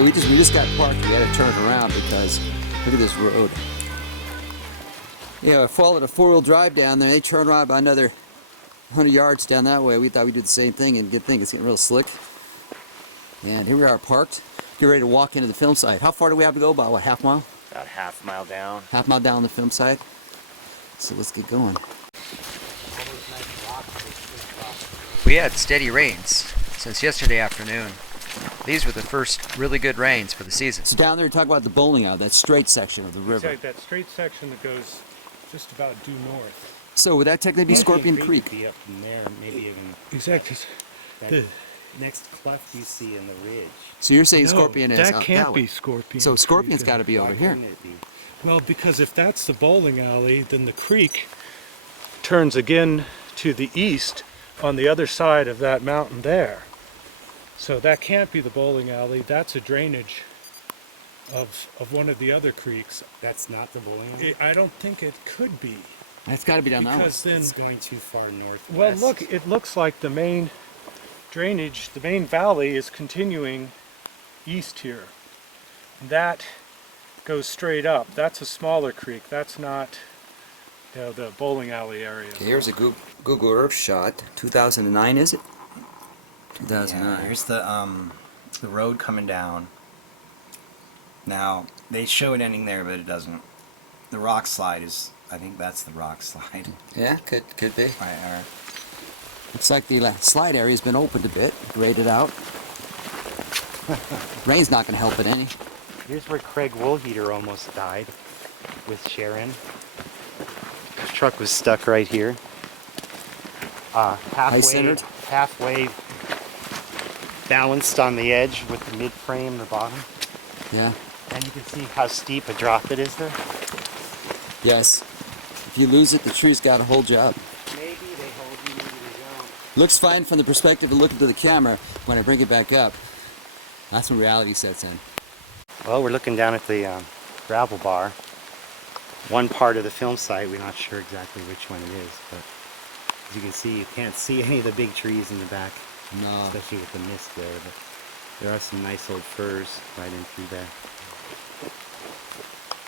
Okay, we just got parked. We had to turn around because look at this road. Yeah, I followed a four-wheel drive down there. They turned around about another 100 yards down that way. We thought we'd do the same thing, and good thing, it's getting real slick. And here we are parked. Get ready to walk into the film site. How far do we have to go? About what, half mile? About half a mile down. Half mile down the film site. So let's get going. We had steady rains since yesterday afternoon. These were the first really good rains for the season. So down there, talk about the bowling alley, that straight section of the river. Exactly, that straight section that goes just about due north. So would that technically be Scorpion Creek? Be up from there, maybe even Exactly. that next cleft you see in the ridge. So you're saying No, Scorpion is that out can't that way. be Scorpion. So Scorpion's Creek. got to be over here. Wouldn't it be? Well, because if that's the bowling alley, then the creek turns again to the east on the other side of that mountain there. So that can't be the bowling alley. That's a drainage of one of the other creeks. That's not the bowling alley? I don't think it could be. It's got to be down that way. Because then, It's going too far northwest. well, look, it looks like the main drainage, the main valley is continuing east here. That goes straight up. That's a smaller creek. That's not, the bowling alley area. Okay, here's a Google Earth shot. 2009, is it? Yeah, 2009. here's the road coming down. Now, they show it ending there, but it doesn't. The rock slide is, I think that's the rock slide. Yeah, could be. Right, Looks like the slide area has been opened a bit, graded out. Rain's not going to help it any. Here's where Craig Woolheater almost died with Sharon. His truck was stuck right here. High-centered? Halfway balanced on the edge with the mid-frame, the bottom. Yeah. And you can see how steep a drop it is there. Yes. If you lose it, the tree's got to hold you up. Maybe they hold you, maybe they don't. Looks fine from the perspective of looking to the camera. When I bring it back up, that's when reality sets in. Well, we're looking down at the gravel bar. One part of the film site, we're not sure exactly which one it is, but as you can see, you can't see any of the big trees in the back, No. especially with the mist there, but there are some nice old firs right in through there.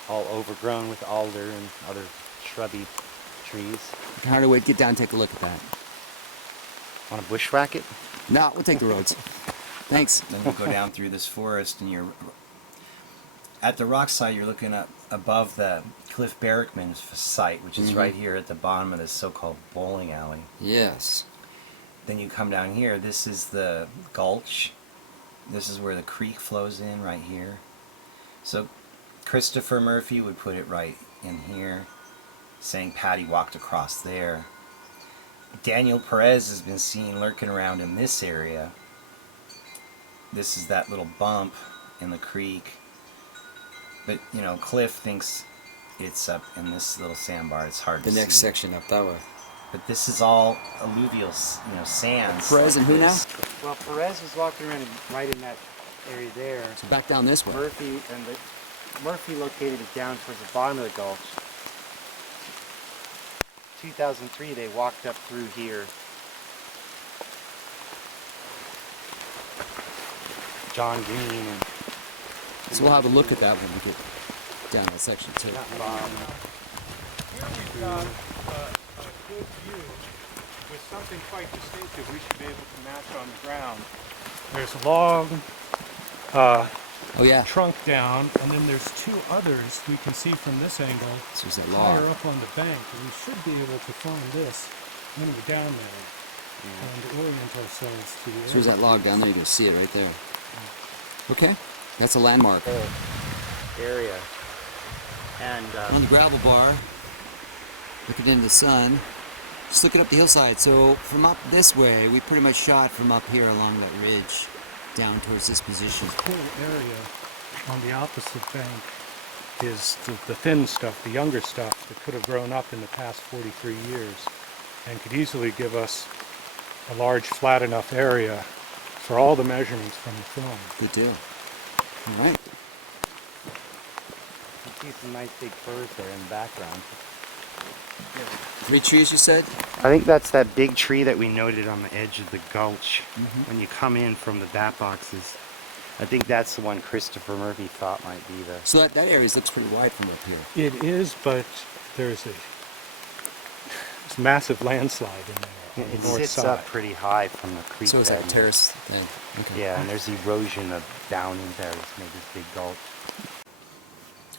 All overgrown with alder and other shrubby trees. Harder way to get down and take a look at that. Want to bushwhack it? No, we'll take the roads. Thanks. Then you go down through this forest, and you're at the rock side. You're looking up above the Cliff Barackman's site, which is right here at the bottom of this so-called bowling alley. Yes. Then you come down here. This is the gulch. This is where the creek flows in, right here. So Christopher Murphy would put it right in here, saying Patty walked across there. Daniel Perez has been seen lurking around in this area. This is that little bump in the creek. But, Cliff thinks it's up in this little sandbar. It's hard to see. The next section up that way. But this is all alluvial, sands. Perez and who now? Well, Perez was walking around right in that area there. So back down this way. Murphy located it down towards the bottom of the gulch. 2003, they walked up through here. John Green and So we'll have a look at that when we get down that section too. Bob. Here we've got a good view with something quite distinctive we should be able to match on the ground. There's a long Oh yeah. trunk down, and then there's two others we can see from this angle So there's that higher log. up on the bank. And we should be able to find this when we're down there and orient ourselves to the So there's that log down there. You can see it right there. Okay. That's a landmark. area. And On the gravel bar, looking into the sun, just looking up the hillside. So from up this way, we pretty much shot from up here along that ridge down towards this position. This whole area on the opposite bank is the thin stuff, the younger stuff that could have grown up in the past 43 years and could easily give us a large flat enough area for all the measurements from the film. Good deal. All right. you can see some nice big firs there in the background. 3 trees, you said? I think that's that big tree that we noted on the edge of the gulch when you come in from the bat boxes. I think that's the one Christopher Murphy thought might be the... So that area looks pretty wide from up here. It is, but there's a massive landslide in there on It the north sits side. up pretty high from the creek So it's bed. like a terrace thing. Okay. Yeah, and there's erosion of down in there that's made this big gulch.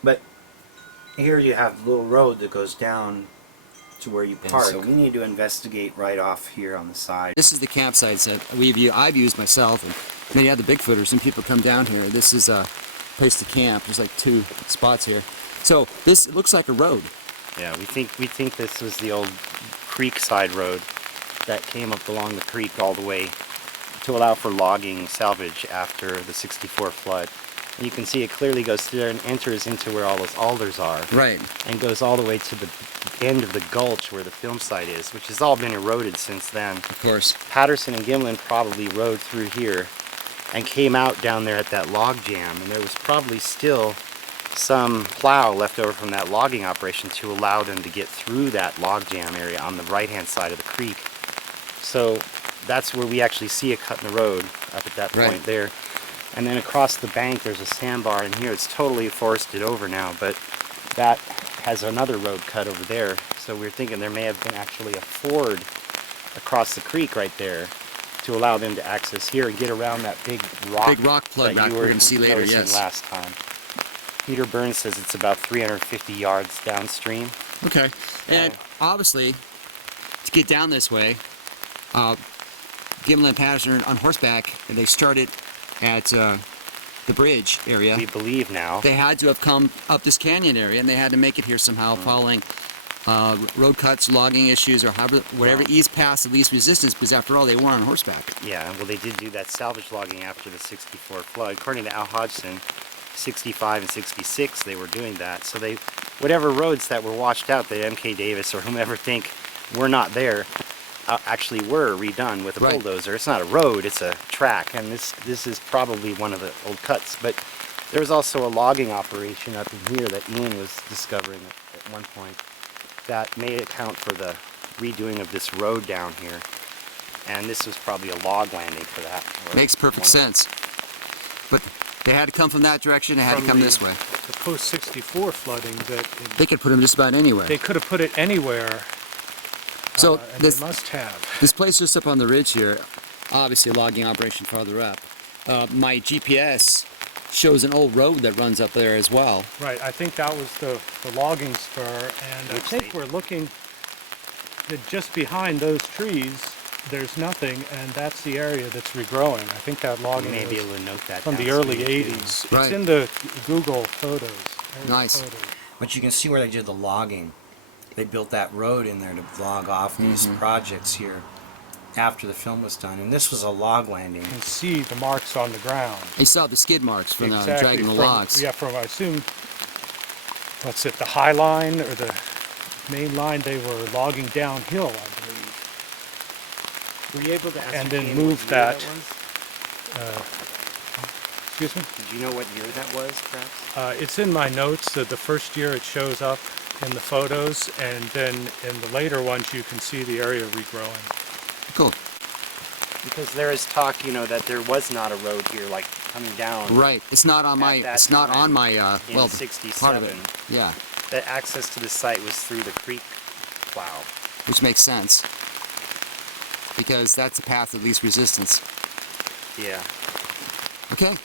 But here you have a little road that goes down to where you park. so- So we need to investigate right off here on the side. This is the campsites that I've used myself, and many other Bigfooters, and people come down here. This is a place to camp. There's like 2 spots here. So this it looks like a road. Yeah, we think this was the old creek side road that came up along the creek all the way to allow for logging salvage after the '64 flood. And you can see it clearly goes through there and enters into where all those alders are. Right. And goes all the way to the end of the gulch where the film site is, which has all been eroded since then. Of course. Patterson and Gimlin probably rode through here and came out down there at that log jam, and there was probably still some plow left over from that logging operation to allow them to get through that log jam area on the right hand side of the creek. So that's where we actually see a cut in the road up at that point Right. there. And then across the bank there's a sandbar, and here it's totally forested over now, but that has another road cut over there. So we're thinking there may have been actually a ford across the creek right there to allow them to access here and get around that big rock plug that rock you we're were going to see later, noticing yes. last time. Peter Burns says it's about 350 yards downstream. Okay. And obviously, to get down this way, Gimlin and Patterson on horseback, and they started at the bridge area. We believe now. They had to have come up this canyon area, and they had to make it here somehow, following road cuts, logging issues, or whatever eased past the least resistance, because after all, they were on horseback. Yeah, well, they did do that salvage logging after the '64 flood. According to Al Hodgson, 65 and 66, they were doing that. So they, whatever roads that were washed out that M.K. Davis or whomever think were not there, actually were redone with a Right. bulldozer. It's not a road, it's a track, and this is probably one of the old cuts. But there was also a logging operation up in here that Ian was discovering at one point that may account for the redoing of this road down here. And this was probably a log landing for that. or Makes perfect one- sense. But they had to come from that direction, they had to From come the- this way. The post-64 flooding, They could put them just about anywhere. they could have put it anywhere, So and this they must have. this place just up on the ridge here, obviously a logging operation farther up. My GPS shows an old road that runs up there as well. Right, I think that was the logging spur, and I Which think they- we're looking that just behind those trees, there's nothing, and that's the area that's regrowing. I think that You logging may be is able to note that from the downstream, early too. 80s. Right. It's in the Google photos. area Nice. photos. But you can see where they did the logging. They built that road in there to log off these projects here after the film was done. And this was a log landing. You can see the marks on the ground. You saw the skid marks from Exactly, dragging the from- logs. Yeah, from, I assume, what's it, the high line or the main line, they were logging downhill, I believe. Were you able to And then ascertain move what year that. was? Excuse me? Did you know what year that was, perhaps? It's in my notes that the first year it shows up in the photos, and then in the later ones you can see the area regrowing. Cool. Because there is talk, that there was not a road here, like coming down. Right. It's not on my. that It's not time on my. in Well, part of it. 67. Yeah, The access to the site was through the creek plow. which makes sense because that's the path of least resistance. Yeah. Okay,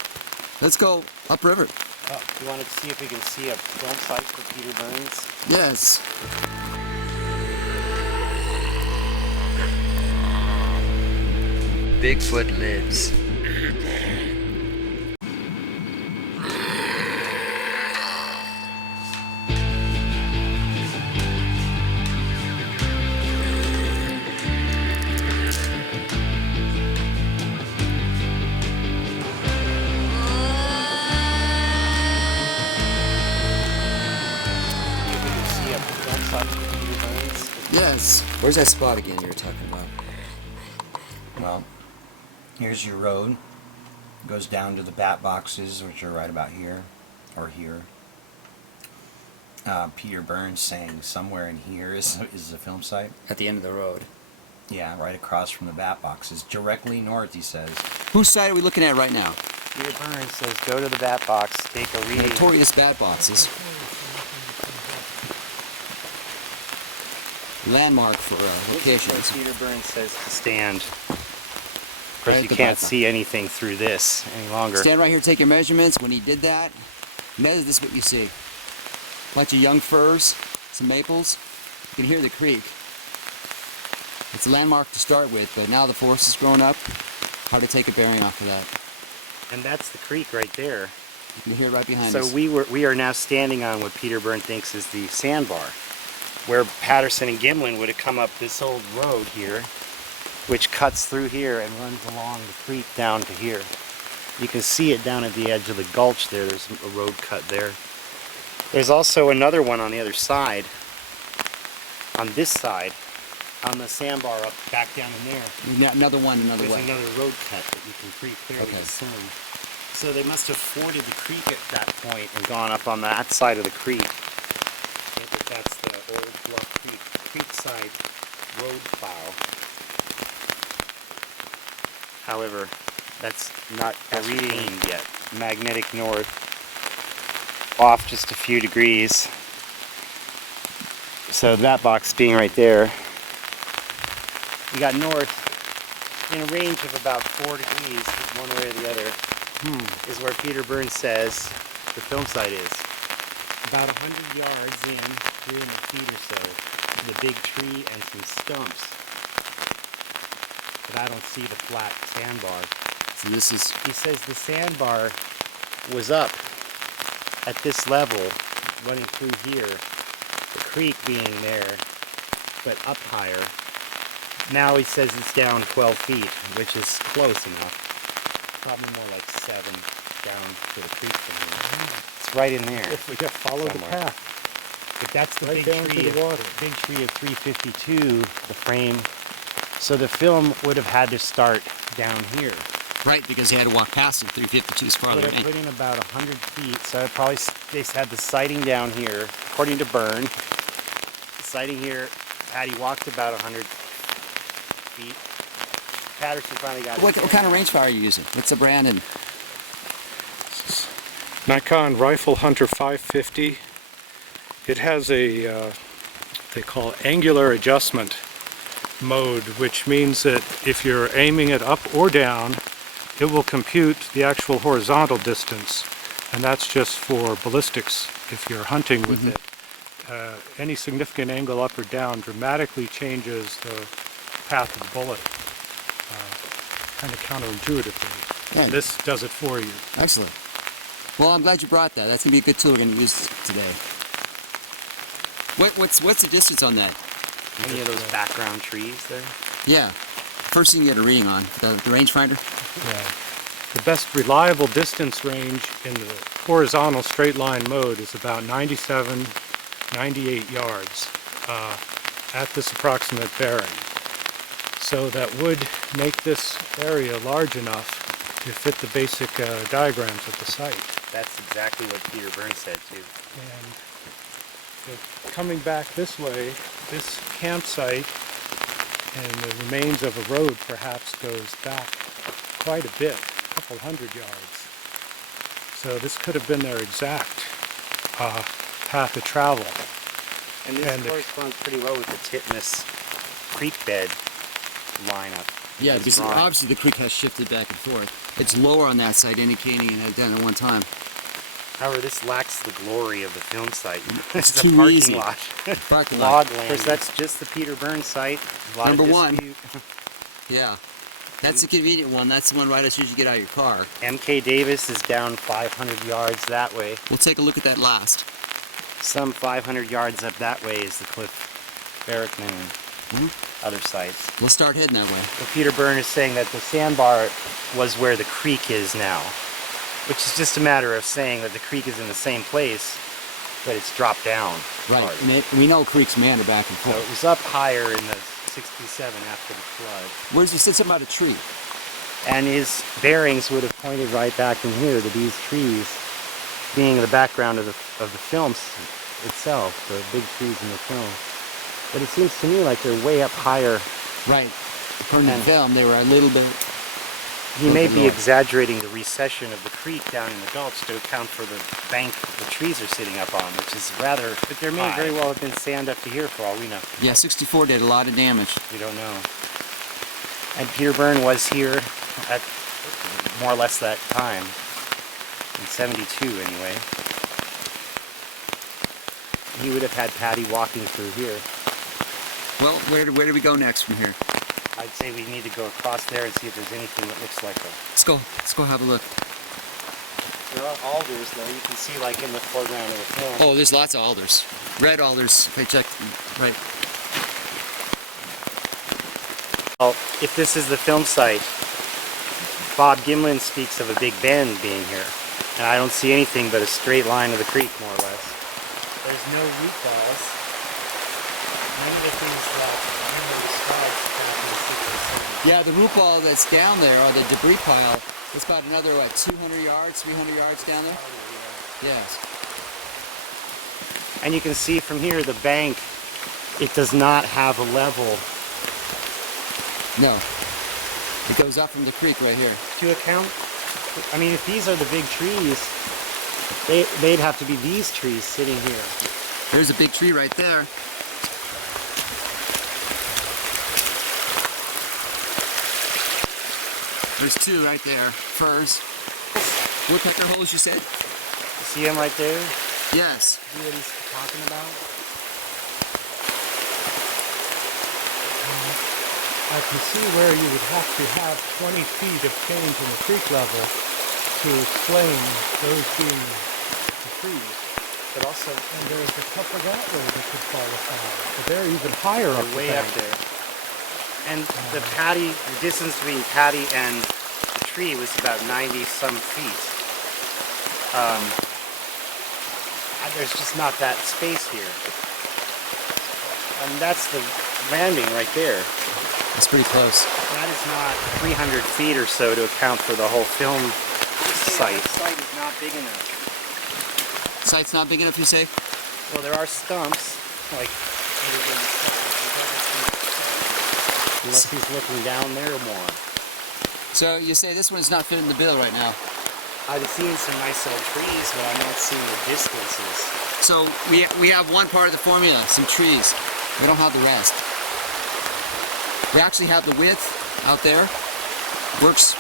let's go upriver. You wanted to see if we can see a film site for Peter Burns? Yes. Bigfoot lives. See if we can see a film site for Peter Burns? Yes. Where's that spot again you were talking about? Well, here's your road. It goes down to the bat boxes, which are right about here, or here. Peter Burns saying somewhere in here is the film site. At the end of the road. Yeah, right across from the bat boxes, directly north, he says. Whose side are we looking at right now? Peter Burns says go to the bat box, take a reading. Notorious bat boxes. Landmark for locations. This is where Peter Burns says to stand. Of course, Right you at the can't bat box. see anything through this any longer. Stand right here, take your measurements. When he did that, now this is what you see. Bunch of young firs, some maples. You can hear the creek. It's a landmark to start with, but now the forest is growing up. Hard to take a bearing off of that. And that's the creek right there. You can hear it right behind So us. we are now standing on what Peter Burns thinks is the sandbar, where Patterson and Gimlin would have come up this old road here, which cuts through here and runs along the creek down to here. You can see it down at the edge of the gulch there. There's a road cut there. There's also another one on the other side, on this side, on the sandbar up back down in there. Another one, another There's way. another road cut that you can pretty clearly Okay. discern. So they must have forded the creek at that point and gone up on that side of the creek. I think that that's the old Bluff Creek creekside road plow. However, that's not reading yet. Magnetic north, off just a few degrees. So that box being right there, you got north in a range of about 4 degrees, one way or the other, is where Peter Burns says the film site is. About 100 yards in, 300 feet or so, to the big tree and some stumps. But I don't see the flat sandbar. So this is He says the sandbar was up at this level, running through here, the creek being there, but up higher. Now he says it's down 12 feet, which is close enough. Probably more like 7 down to the creek from here. It's right in there. If we just follow the Somewhere. path. But that's the Right big down to tree, the water. big tree of 352, the frame. So the film would have had to start down here. right because he had to walk past it. 352 is farther. Would have put in about 100 feet. So it probably they had the sighting down here, according to Byrne. The sighting here, had he walked about 100 feet. Patterson finally got. What kind of rangefinder are you using? What's the brand? And Nikon Rifle Hunter 550. It has a, they call angular adjustment mode, which means that if you're aiming it up or down, it will compute the actual horizontal distance, and that's just for ballistics if you're hunting with it. Any significant angle up or down dramatically changes the path of the bullet, kind of counterintuitively. Yeah. This does it for you. excellent. Well, I'm glad you brought that. That's gonna be a good tool we're gonna use today. What's the distance on that? Any of those background trees there? Yeah. First thing you get a reading on the rangefinder. Yeah. The best reliable distance range in the horizontal straight line mode is about 97, 98 yards at this approximate bearing. So that would make this area large enough to fit the basic diagrams of the site. That's exactly what Peter Byrne said too. And coming back this way, this campsite and the remains of a road perhaps goes back quite a bit, a couple hundred yards. So this could have been their exact path of travel. And this And the- corresponds pretty well with the Titmus creek bed lineup. Yeah, It's because drawn. obviously the creek has shifted back and forth. It's lower on that side, indicating it had done it one time. However, this lacks the glory of the film site. It's a too parking easy. lot. Parking lot. Log land. Of course, that's just the Peter Byrne site. A lot of Number one. dispute. Yeah. That's the convenient one. That's the one right as soon as you get out of your car. MK Davis is down 500 yards that way. We'll take a look at that last. Some 500 yards up that way is the Cliff Barackman and other sites. We'll start heading that way. But Peter Byrne is saying that the sandbar was where the creek is now, which is just a matter of saying that the creek is in the same place, but it's dropped down. Right. hard. And we know creeks meander back and So forth. it was up higher in the 67 after the flood. Where's he said something about a tree? And his bearings would have pointed right back in here to these trees being the background of the film itself, the big trees in the film. But it seems to me like they're way up higher. Right. According to the And- film, they were a little bit He may Little be north. exaggerating the recession of the creek down in the gulch to account for the bank the trees are sitting up on, which is rather. But there may high. very well have been sand up to here for all we know. Yeah, 64 did a lot of damage. We don't know. And Peter Byrne was here at more or less that time, in 72 anyway. He would have had Patty walking through here. Well, where do we go next from here? I'd say we need to go across there and see if there's anything that looks like a... Let's go have a look. There are alders though, you can see like in the foreground of the film. Oh, there's lots of alders. Red alders, if I check, right. Well, if this is the film site, Bob Gimlin speaks of a big bend being here. And I don't see anything but a straight line of the creek, more or less. There's no root balls. Many of the things that Gimlin describes back in the 60s. Yeah, the root ball that's down there, or the debris pile, it's about another, 200 yards, 300 yards down there? Yes. And you can see from here, the bank, it does not have a level. No. It goes up from the creek right here. To account, I mean, if these are the big trees, they'd have to be these trees sitting here. There's a big tree right there. There's two right there. Firs. Woodpecker holes, you said? See them right there? Yes. See what he's talking about? I can see where you would have to have 20 feet of change in the creek level to explain those being the trees. But also, And there's a couple that way that could fall apart. But they're even higher up they're way the up bank. there. And the distance between Patty and the tree was about 90 some feet. There's just not that space here. And that's the landing right there. That's pretty close. That is not 300 feet or so to account for the whole film site. The site is not big enough. Site's not big enough, you say? Well, there are stumps, like, unless he's looking down there more. So you say this one's not fitting the bill right now. I've seen some nice old trees, but I'm not seeing the distances. So we have one part of the formula, some trees. We don't have the rest. We actually have the width out there. Works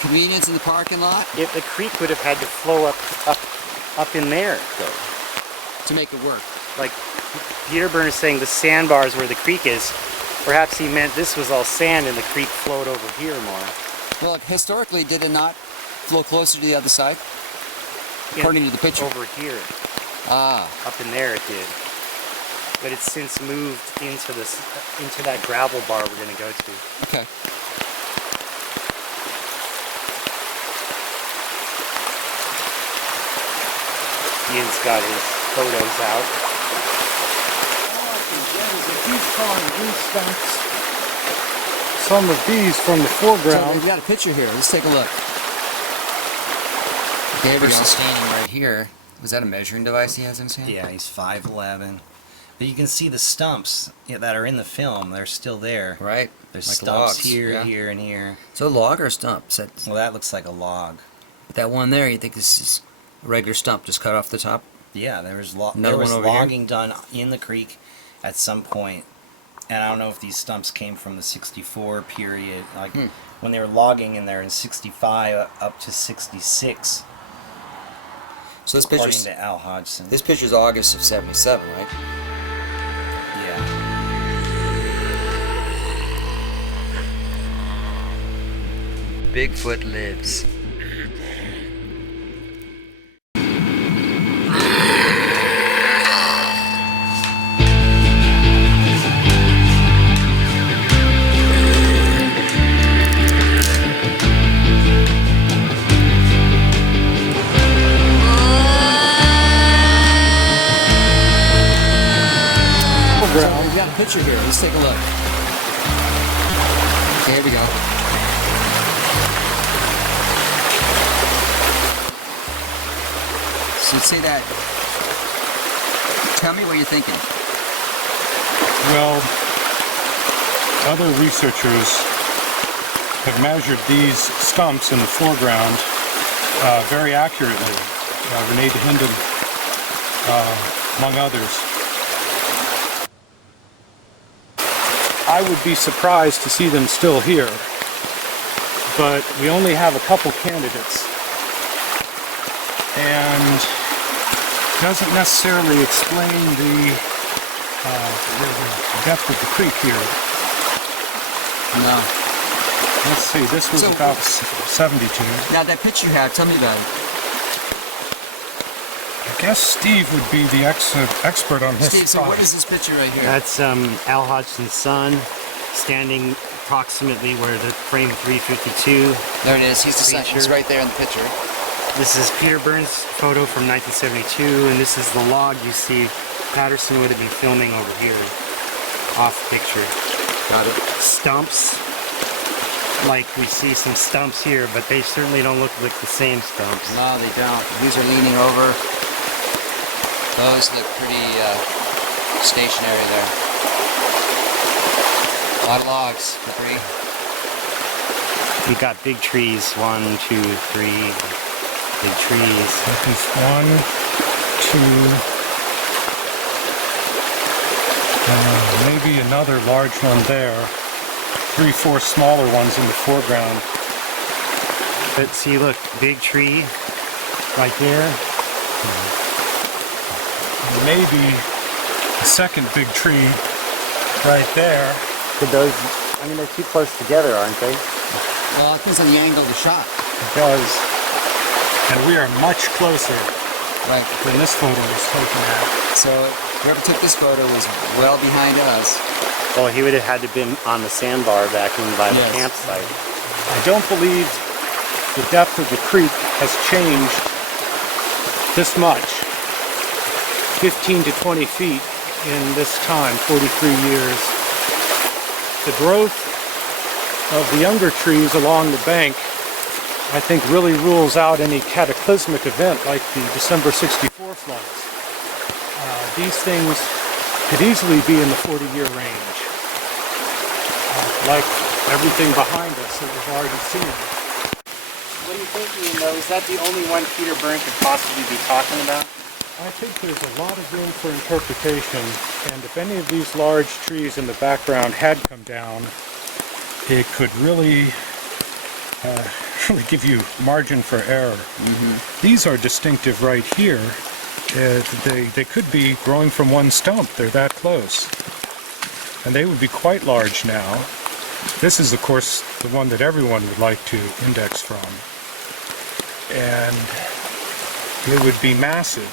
convenience in the parking lot If the creek would have had to flow up in there, though. to make it work. Like Peter Byrne is saying the sandbars where the creek is, perhaps he meant this was all sand and the creek flowed over here more. Well, historically, did it not flow closer to the other side? According to the picture. Over here. Ah, Up in there it did. But it's since moved into that gravel bar we're going to go to. okay. Ian's got his photos out. All I can get is if he's calling these stumps, some of these from the So foreground. we got a picture here. Let's take a look. There we go. standing right here. Was that a measuring device he has in his hand? Yeah, he's 5'11". But you can see the stumps that are in the film. They're still there. Right. There's Like stumps logs, here, yeah. here, and here. So log or stumps? Well, that looks like a log. That one there, you think this is a regular stump just cut off the top? Yeah, there was Another one over here? logging done in the creek at some point. And I don't know if these stumps came from the 64 period, like when they were logging in there in 65 up to 66, So this according picture's to Al Hodgson. this picture's August of '77, right? Yeah. Bigfoot lives. So we got a picture here. Let's take a look. There we go. So say that. Tell me what you're thinking. Well, other researchers have measured these stumps in the foreground very accurately. Renee DeHinden, among others. I would be surprised to see them still here, but we only have a couple candidates, and doesn't necessarily explain the depth of the creek here. No. Let's see, this was So- about 72. Now that picture you have, tell me about it. I guess Steve would be the expert on this. Steve, so what is this picture right here? That's Al Hodgson's son, standing approximately where the frame 352. There it is. He's the son. He's Picture. right there in the picture. This is Peter Burns' photo from 1972, and this is the log you see Patterson would have been filming over here, off picture. Got it. Stumps, like we see some stumps here, but they certainly don't look like the same stumps. No, they don't. These are leaning over. Those look pretty stationary there. A lot of logs, debris. We got big trees, 1, 2, 3, big trees. That is 1, 2, maybe another large one there. 3, 4 smaller ones in the foreground. But see, look, big tree right there. And maybe a second big tree right there. Could those, I mean, they're too close together, aren't they? Well, it depends on the angle of the shot. It does. And we are much closer Right. than this photo was taken at. So whoever took this photo was well behind us. Well, he would have had to have been on the sandbar back in by the Yes. campsite. I don't believe the depth of the creek has changed this much. 15 to 20 feet in this time, 43 years. The growth of the younger trees along the bank, I think, really rules out any cataclysmic event like the December 64 floods. These things could easily be in the 40-year range. Like everything behind us that we've already seen. What do you think, Ian, though? Is that the only one Peter Byrne could possibly be talking about? I think there's a lot of room for interpretation, and if any of these large trees in the background had come down, it could really really give you margin for error. These are distinctive right here. They could be growing from one stump. They're that close. And they would be quite large now. This is, of course, the one that everyone would like to index from. And it would be massive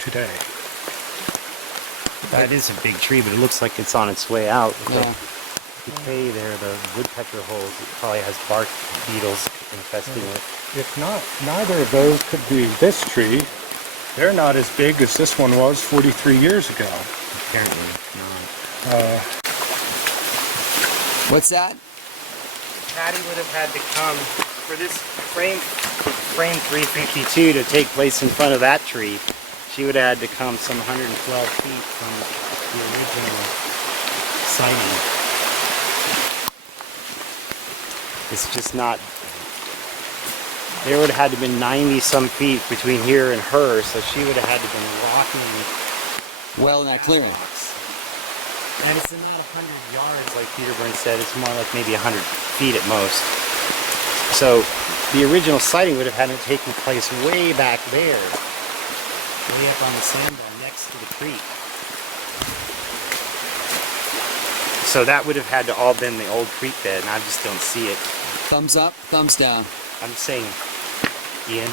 today. That is a big tree, but it looks like it's on its way out. Yeah. The decay there, the woodpecker holes, it probably has bark beetles infesting it. If not, neither of those could be this tree. They're not as big as this one was 43 years ago. Apparently not. What's that? Patty would have had to come for this frame 352 to take place in front of that tree. She would have had to come some 112 feet from the original sighting. It's just not. There would have had to have been 90 some feet between here and her, so she would have had to have been walking. Well in that clearing. And it's not 100 yards like Peter Byrne said, it's more like maybe 100 feet at most. So the original sighting would have had to have taken place way back there, way up on the sandbar next to the creek. So that would have had to all been the old creek bed, and I just don't see it. Thumbs up, thumbs down. I'm saying, Ian,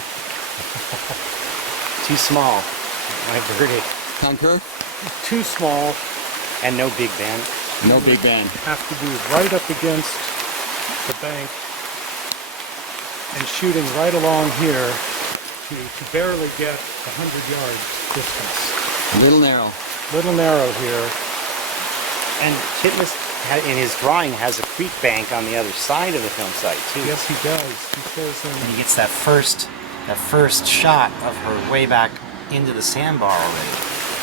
too small. My verdict. Concur? Too small, And no big band. No big band. have to be right up against the bank and shooting right along here to barely get 100 yards distance. A little narrow. Little narrow here. And Titmus, in his drawing, has a creek bank on the other side of the film site, too. Yes, he does. He shows And them. he gets that first shot of her way back into the sandbar already.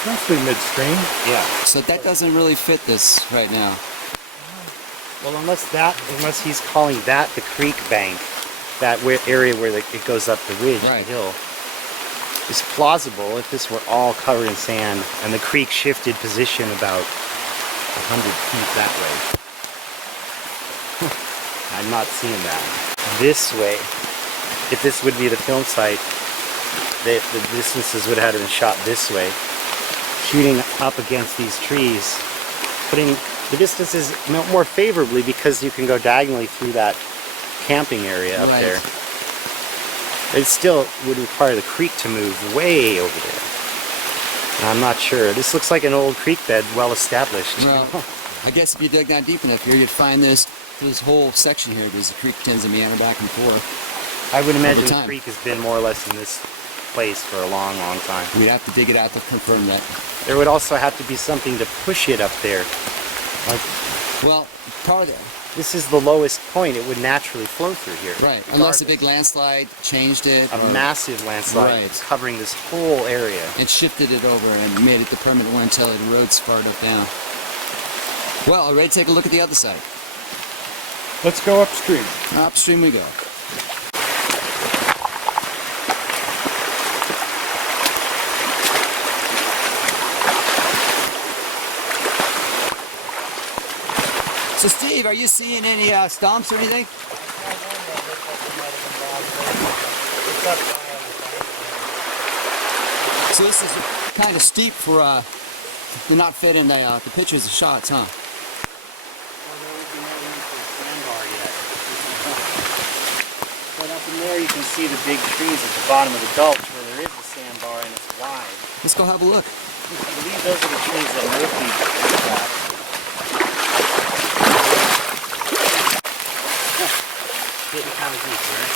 Roughly midstream. Yeah. So that doesn't really fit this right now. Well, unless he's calling that the creek bank, that area where it goes up the ridge, Right. the hill, is plausible if this were all covered in sand and the creek shifted position about 100 feet that way. I'm not seeing that. This way, if this would be the film site, the distances would have been shot this way, shooting up against these trees, putting the distances more favorably because you can go diagonally through that camping area up Right. there. It still would require the creek to move way over there. And I'm not sure. This looks like an old creek bed, well established. Well, I guess if you dug down deep enough here, you'd find this whole section here because the creek tends to meander back and forth. I would imagine the time. creek has been more or less in this place for a long, long time. We'd have to dig it out to confirm that. There would also have to be something to push it up there. Like, Well, part of that. this is the lowest point. It would naturally flow through here. Right, unless a big landslide changed it. A or- massive landslide Right. covering this whole area. and shifted it over and made it the permanent one until it erodes far enough down. Well, ready to take a look at the other side. Let's go upstream. Upstream we go. So Steve, are you seeing any stumps or anything? So this is kind of steep for to not fit in the pictures of shots, huh? But up in there you can see the big trees at the bottom of the gulch where there is a sandbar and it's wide. Let's go have a look. I believe those are the trees that Murphy trapped. Getting kind of deep, right?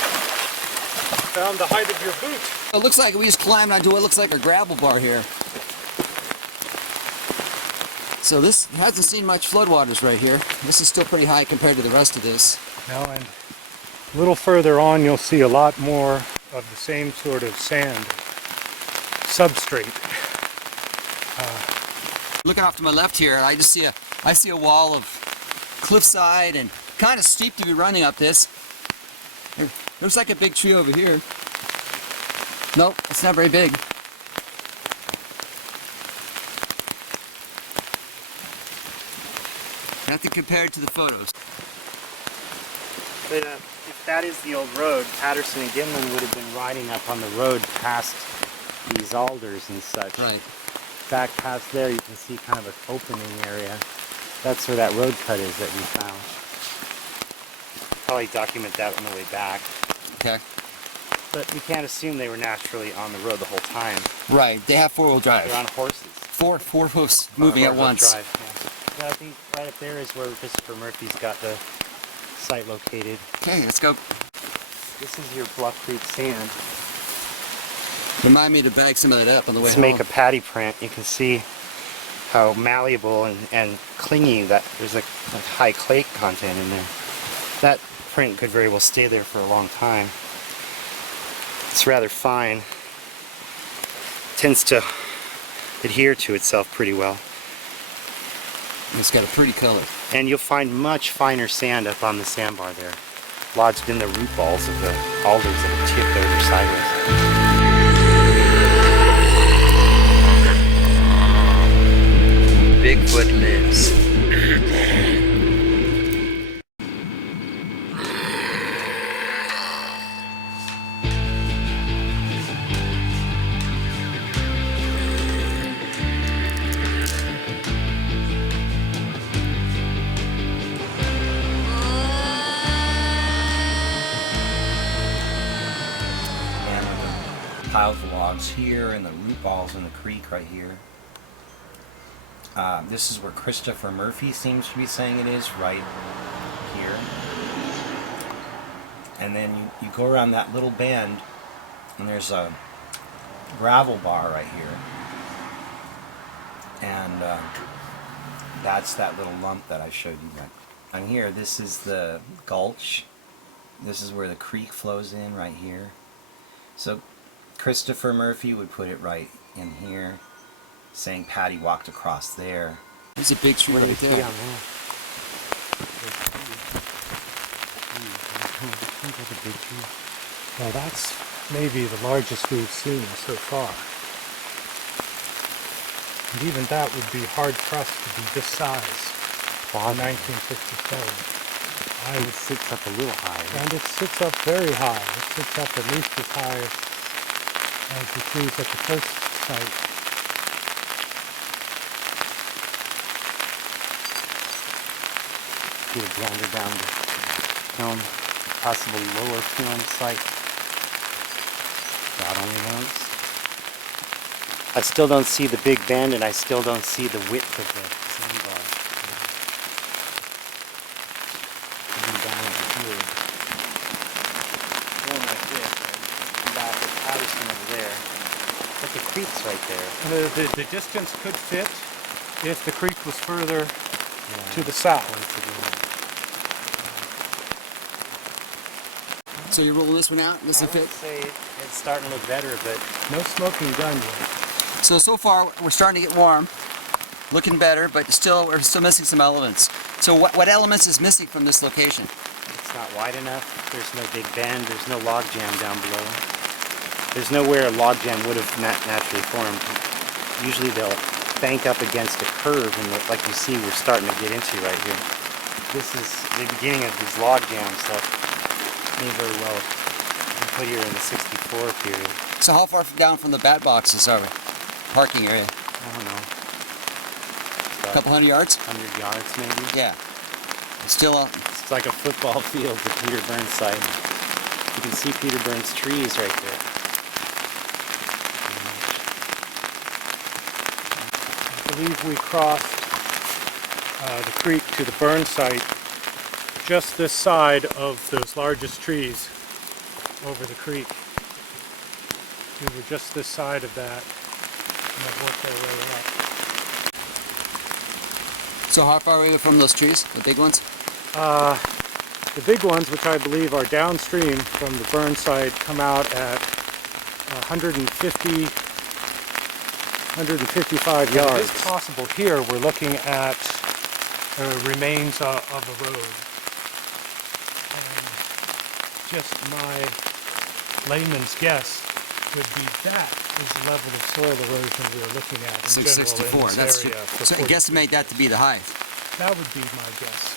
Found the height of your boot. It looks like we just climbed onto what looks like a gravel bar here. So this hasn't seen much floodwaters right here. This is still pretty high compared to the rest of this. Now, and a little further on, you'll see a lot more of the same sort of sand substrate. Looking off to my left here, I see a wall of cliffside and kind of steep to be running up this. There's like a big tree over here. Nope, it's not very big. Nothing compared to the photos. But if that is the old road, Patterson and Gimlin would have been riding up on the road past these alders and such. Right. Back past there you can see kind of an opening area. That's where that road cut is that we found. Probably document that on the way back. Okay. But we can't assume they were naturally on the road the whole time. Right, they have four-wheel drive. They're on horses. Four hoofs moving at Four-wheel once. drive, yeah. Yeah, I think right up there is where Christopher Murphy's got the site located. Okay, let's go. This is your Bluff Creek sand. Remind me to bag some of that up on the way Let's home. make a patty print. You can see how malleable and clingy that there's a high clay content in there. That print could very well stay there for a long time. It's rather fine. Tends to adhere to itself pretty well. It's got a pretty color. And you'll find much finer sand up on the sandbar there, lodged in the root balls of the alders that have tipped over sideways. Bigfoot lives. Piles of logs here and the root balls in the creek right here. This is where Christopher Murphy seems to be saying it is, right here. And then you go around that little bend and there's a gravel bar right here. And that's that little lump that I showed you. On here, this is the gulch. This is where the creek flows in right here. So Christopher Murphy would put it right in here, saying Patty walked across there. There's a big tree What do right you see there. on there? These are the big trees. Well, that's maybe the largest we've seen so far. And even that would be hard pressed to be this size in 1957. It sits up a little higher. And it sits up very high. It sits up at least as high as the trees at the first site. Get a wander down the film, possible lower film site. God only knows. I still don't see the big bend, and I still don't see the width of the sandbar. Could be down over here. Going like this, right? Back at Patterson over there. But the creek's right there. The distance could fit if the creek was further to the south. So you're rolling this one out? This I will would fit? say it's starting to look better, but No smoking gun yet. So far we're starting to get warm, looking better, but we're still missing some elements. So what elements is missing from this location? it's not wide enough. There's no big bend. There's no log jam down below. There's nowhere a log jam would have naturally formed. Usually they'll bank up against a curve, and like you see, we're starting to get into right here. This is the beginning of these log jams that may very well be put here in the '64 period. So how far down from the bat boxes are we? Parking area? I don't know. A couple 100 yards? 100 yards maybe. Yeah. Still, It's like a football field, the Peter Burns site. You can see Peter Burns trees right there. I believe we crossed the creek to the burn site just this side of those largest trees over the creek. We were just this side of that, and have worked our way up. so how far are we from those trees, the big ones? The big ones, which I believe are downstream from the burn site, come out at 155 yards. It is possible here we're looking at remains of a road. And just my layman's guess would be that is the level of soil erosion we're looking at in 664. general in That's this true. area. for So 40 guesstimate that to be the height, That would be my guess.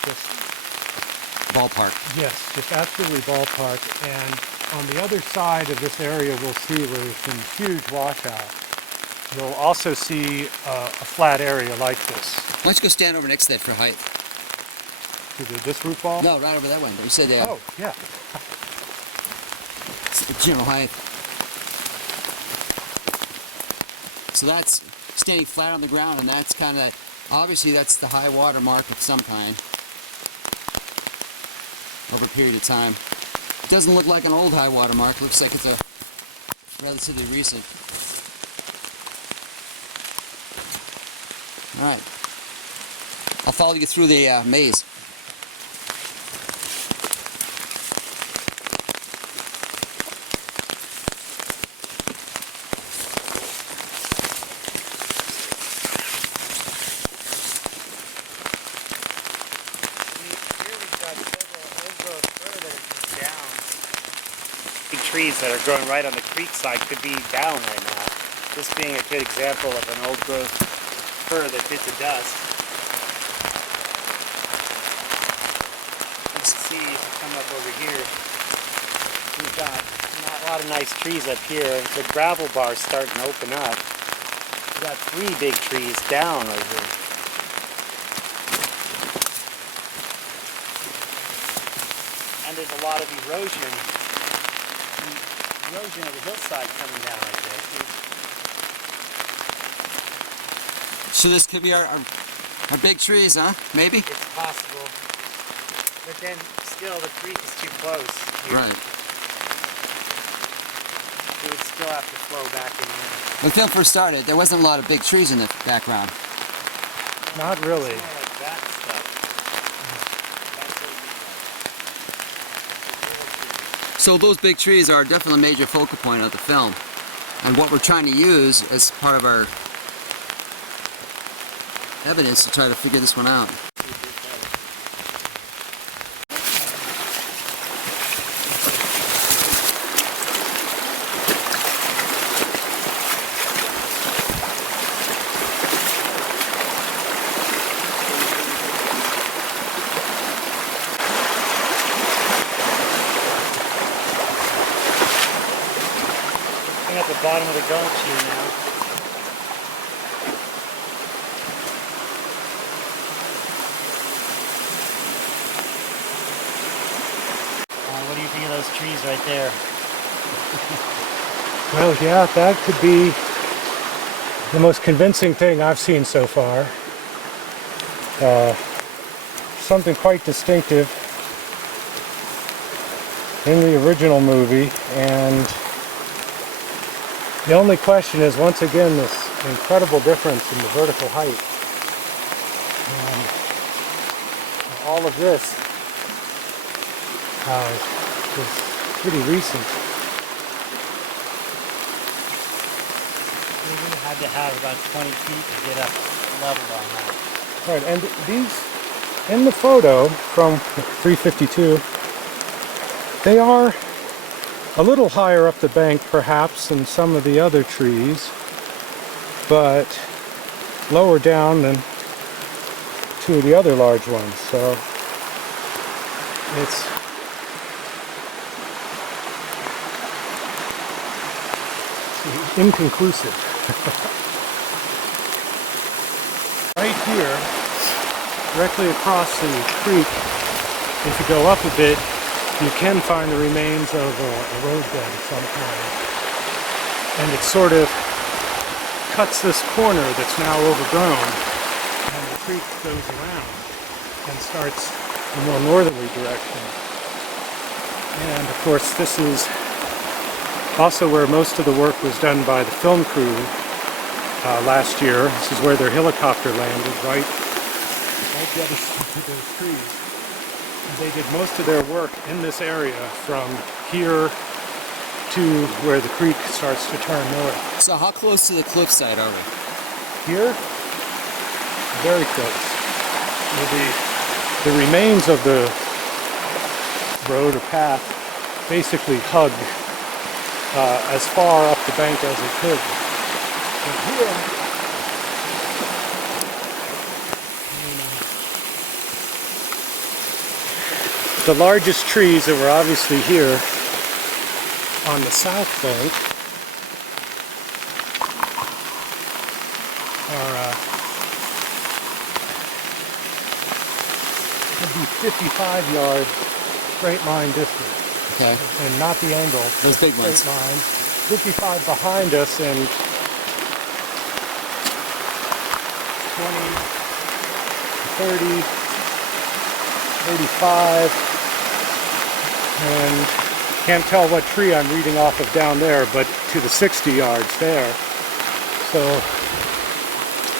ballpark. Yes, just absolutely ballpark. And on the other side of this area, we'll see where there's been huge washout. You'll also see a flat area like this. Why don't you go stand over next to that for height? To this root ball? No, right over that one. You said Oh, yeah. it's the general height. So that's standing flat on the ground, and that's kind of, obviously that's the high water mark of some kind over a period of time. It doesn't look like an old high water mark. Looks like it's a relatively recent. All right. I'll follow you through the maze. Trees that are growing right on the creek side could be down right now. This being a good example of an old growth fir that bit the dust. You can see if you come up over here, we've got a lot of nice trees up here. The gravel bar's starting to open up. We've got 3 big trees down right here. And there's a lot of erosion of the hillside coming down right there. So this could be our big trees, huh? Maybe? It's possible. But then still the creek is too close here. Right. It would still have to flow back in here. When the film first started, there wasn't a lot of big trees in the background. Not really. It's more like that stuff. So those big trees are definitely a major focal point of the film. And what we're trying to use as part of our evidence to try to figure this one out. Looking at the bottom of the gulch here now. What do you think of those trees right there? Well, yeah, that could be the most convincing thing I've seen so far. Something quite distinctive in the original movie, and the only question is, once again, this incredible difference in the vertical height. All of this is pretty recent. We would have had to have about 20 feet to get up level on that. Right, and these, in the photo from 352, they are a little higher up the bank perhaps than some of the other trees, but lower down than two of the other large ones, so it's inconclusive. Right here, directly across the creek, if you go up a bit, you can find the remains of a road bed of some kind. And it sort of cuts this corner that's now overgrown, and the creek goes around and starts in a more northerly direction. And of course, this is also where most of the work was done by the film crew last year. This is where their helicopter landed, right the other side of those trees. And they did most of their work in this area from here to where the creek starts to turn north. So how close to the cliffside are we? Here, very close. The remains of the road or path basically hug as far up the bank as it could. And here, the largest trees that were obviously here on the south bank are would be 55-yard straight line distance. Okay. And not the angle. Those big ones. Straight line. 55 behind us and 20, 30, 35, and can't tell what tree I'm reading off of down there, but to the 60 yards there. So,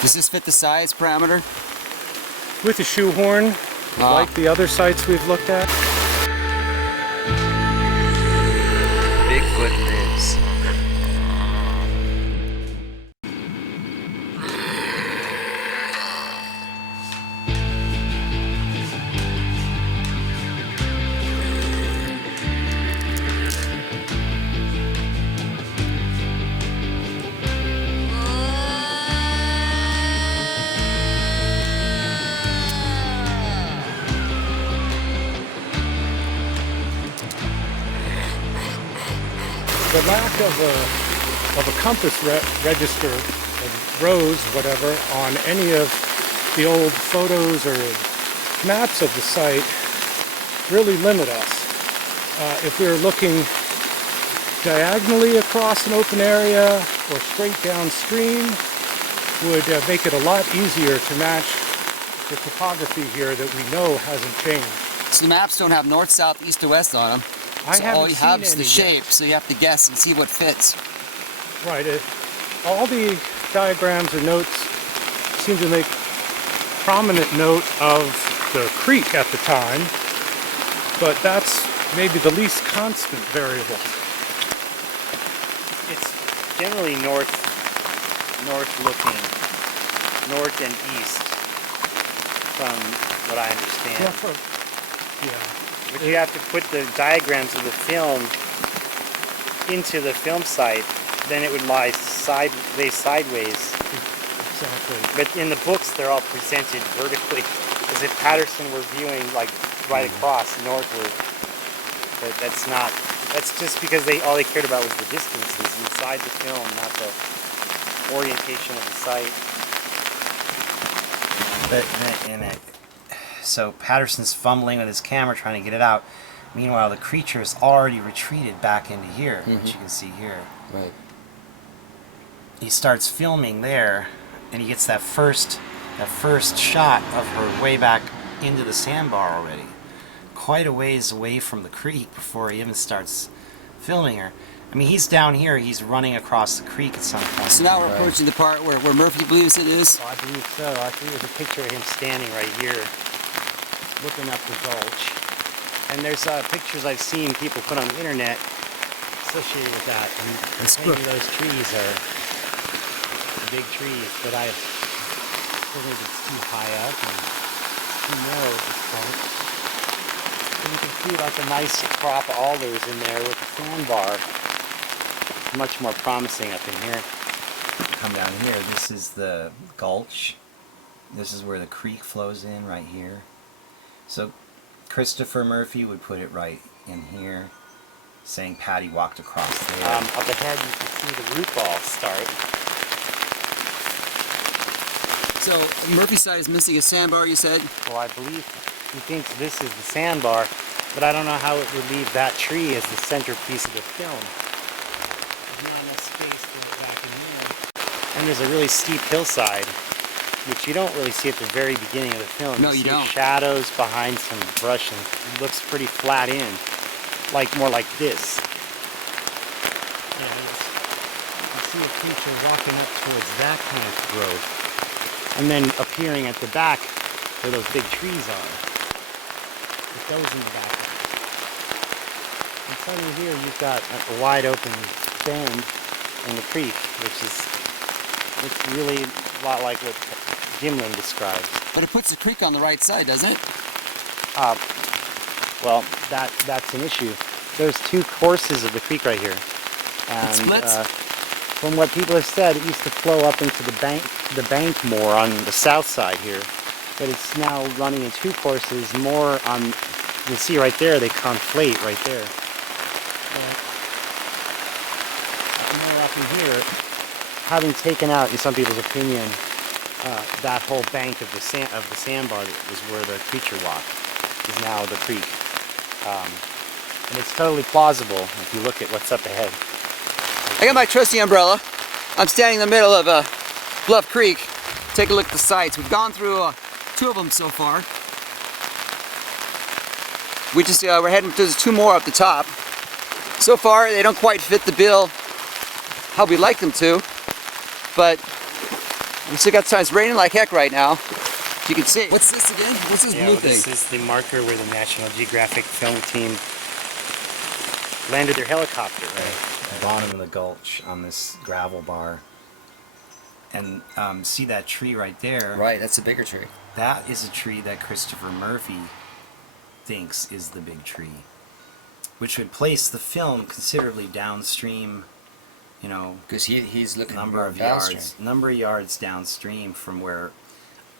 Does this fit the size parameter? with a shoehorn, like the other sites we've looked at. Bigfoot lives. The lack of a compass register, of rows, whatever, on any of the old photos or maps of the site really limit us. If we were looking diagonally across an open area or straight downstream, would make it a lot easier to match the topography here that we know hasn't changed. So the maps don't have north, south, east, or west on them. I So haven't all you have seen is the any shape, yet. so you have to guess and see what fits. Right. All the diagrams or notes seem to make prominent note of the creek at the time, but that's maybe the least constant variable. It's generally north looking, north and east, from what I understand. Yeah. But you have to put the diagrams of the film into the film site, then it would lie sideways. Exactly. But in the books, they're all presented vertically, as if Patterson were viewing like right across northward. But that's not That's just because all they cared about was the distances inside the film, not the orientation of the site. So Patterson's fumbling with his camera trying to get it out. Meanwhile, the creature has already retreated back into here, which you can see here. Right. He starts filming there, and he gets that first shot of her way back into the sandbar already. Quite a ways away from the creek before he even starts filming her. I mean, he's down here, he's running across the creek at some point. So now we're approaching the part where Murphy believes it is? Oh, I believe so. I think there's a picture of him standing right here, looking up the gulch. And there's pictures I've seen people put on the internet associated with that. And maybe those trees are big trees, but I still think it's too high up and too narrow at this point. And you can see like a nice crop of alders in there with the sandbar. Much more promising up in here. Come down here, this is the gulch. This is where the creek flows in, right here. So Christopher Murphy would put it right in here, saying Patty walked across there. Up ahead you can see the root ball start. So Murphy side is missing a sandbar, you said? Well, I believe he thinks this is the sandbar, but I don't know how it would leave that tree as the centerpiece of the film. There's not enough space to get back in there. And there's a really steep hillside, which you don't really see at the very beginning of the film. No, you see don't. Shadows behind some brush, and it looks pretty flat in, like more like this. Yeah, you see a creature walking up towards that kind of growth, and then appearing at the back where those big trees are. With those in the back. And suddenly here you've got a wide open bend in the creek, which is it's really a lot like what Gimlin describes. But it puts the creek on the right side, doesn't it? Well, that's an issue. There's two courses of the creek right here. And, It splits? From what people have said, it used to flow up into the bank more on the south side here. But it's now running in two courses, more on, you can see right there, they conflate right there. More up in here, having taken out, in some people's opinion, that whole bank of the sandbar that was where the creature walked, is now the creek. And it's totally plausible if you look at what's up ahead. I got my trusty umbrella. I'm standing in the middle of Bluff Creek. Take a look at the sites. We've gone through two of them so far. We're heading to two more up the top. So far, they don't quite fit the bill how we like them to, but we still got time. It's raining like heck right now. You can see. What's this again? What's this blue thing? This is the marker where the National Geographic film team landed their helicopter, right? At the bottom of the gulch on this gravel bar. And see that tree right there? Right, that's a bigger tree. That is a tree that Christopher Murphy thinks is the big tree, which would place the film considerably downstream, you know, Because he's looking number of yards downstream from where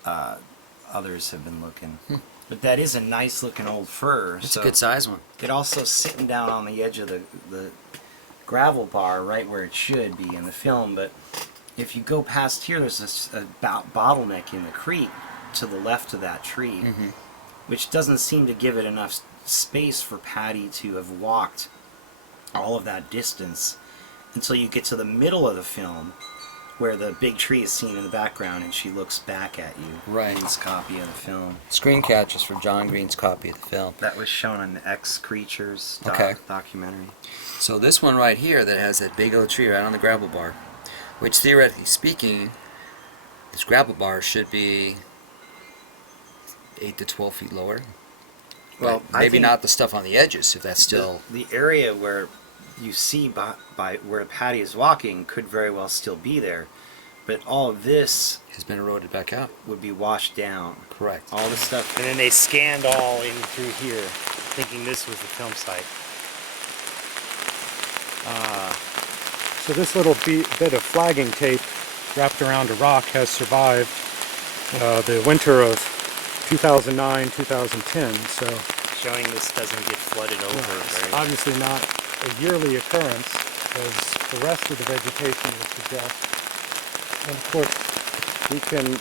others have been looking. But that is a nice looking old fir. It's a good size one. It also sitting down on the edge of the gravel bar right where it should be in the film. But if you go past here, there's a bottleneck in the creek to the left of that tree, which doesn't seem to give it enough space for Patty to have walked all of that distance until you get to the middle of the film, where the big tree is seen in the background and she looks back at you. Right. Green's copy of the film. Screen catches for John Green's copy of the film. That was shown in the X Creatures documentary. So this one right here that has that big old tree right on the gravel bar, which theoretically speaking, this gravel bar should be 8 to 12 feet lower. Well, But maybe not the stuff on the edges, if that's still... The area where you see by where Patty is walking could very well still be there, but all of this has been eroded back out. would be washed down. Correct. All the stuff. And then they scanned all in through here, thinking this was the film site. So this little bit of flagging tape wrapped around a rock has survived the winter of 2009, 2010. So Showing this doesn't get flooded over very obviously not a yearly occurrence, as the rest of the vegetation would suggest. And of course, we can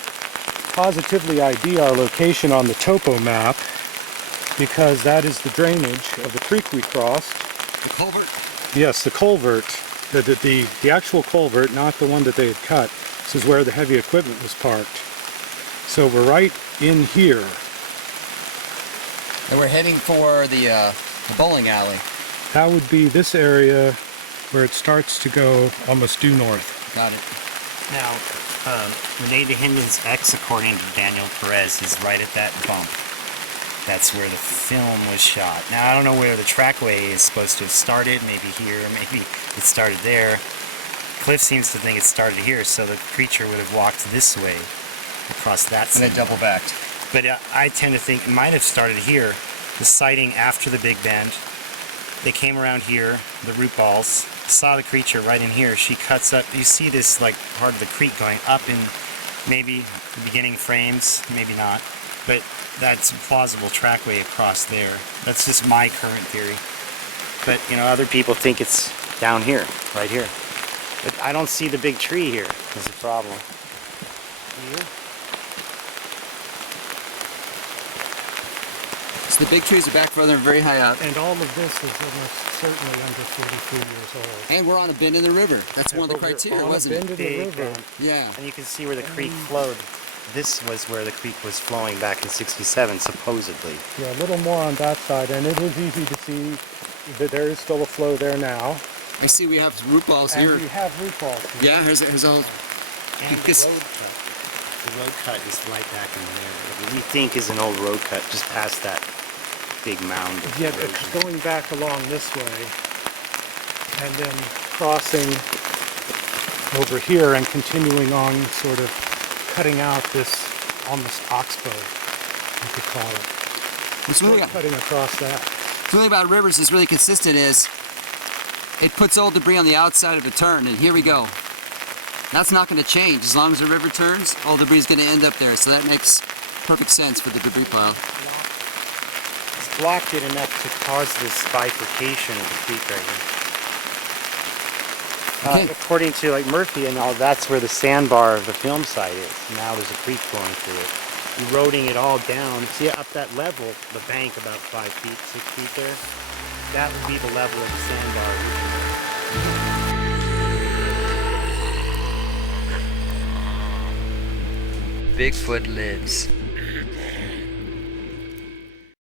positively ID our location on the topo map, because that is the drainage of the creek we crossed. The culvert? Yes, the culvert, the actual culvert, not the one that they had cut. This is where the heavy equipment was parked. So we're right in here. And we're heading for the bowling alley. That would be this area where it starts to go almost due north. Got it. Now, Renee DeHinden's X, according to Daniel Perez, is right at that bump. That's where the film was shot. Now, I don't know where the trackway is supposed to have started. Maybe here, maybe it started there. Cliff seems to think it started here, so the creature would have walked this way across that side. And then double backed. But I tend to think it might have started here. The sighting after the Big Bend. They came around here, the root balls, saw the creature right in here. She cuts up. You see this like part of the creek going up in maybe the beginning frames, maybe not. But that's a plausible trackway across there. That's just my current theory. But you know, other people think it's down here, right here. But I don't see the big tree here. Is the problem. Here? So the big trees are back further and very high up. And all of this is almost certainly under 43 years old. And we're on a bend in the river. That's one of the criteria, wasn't Bend it? of the Big river. bend. Yeah. And you can see where the creek flowed. This was where the creek was flowing back in '67, supposedly. Yeah, a little more on that side, and it is easy to see that there is still a flow there now. I see we have root balls And here. we have root balls here. Yeah, here's all. And Because- the road cut. The road cut is right back in there. What we think is an old road cut, just past that big mound of Yeah, erosion. it's going back along this way, and then crossing over here and continuing on, sort of cutting out this almost oxbow, you could call it. What's really, Cutting across that. what's really about rivers is really consistent is it puts old debris on the outside of a turn, and here we go. That's not going to change. As long as the river turns, old debris is going to end up there. So that makes perfect sense for the debris pile. It's blocked it enough to cause this bifurcation of the creek right here. Okay. According to like Murphy and all, that's where the sandbar of the film site is. Now there's a creek flowing through it, eroding it all down. See up that level, the bank about 5 feet, 6 feet there. That would be the level of the sandbar. Bigfoot lives.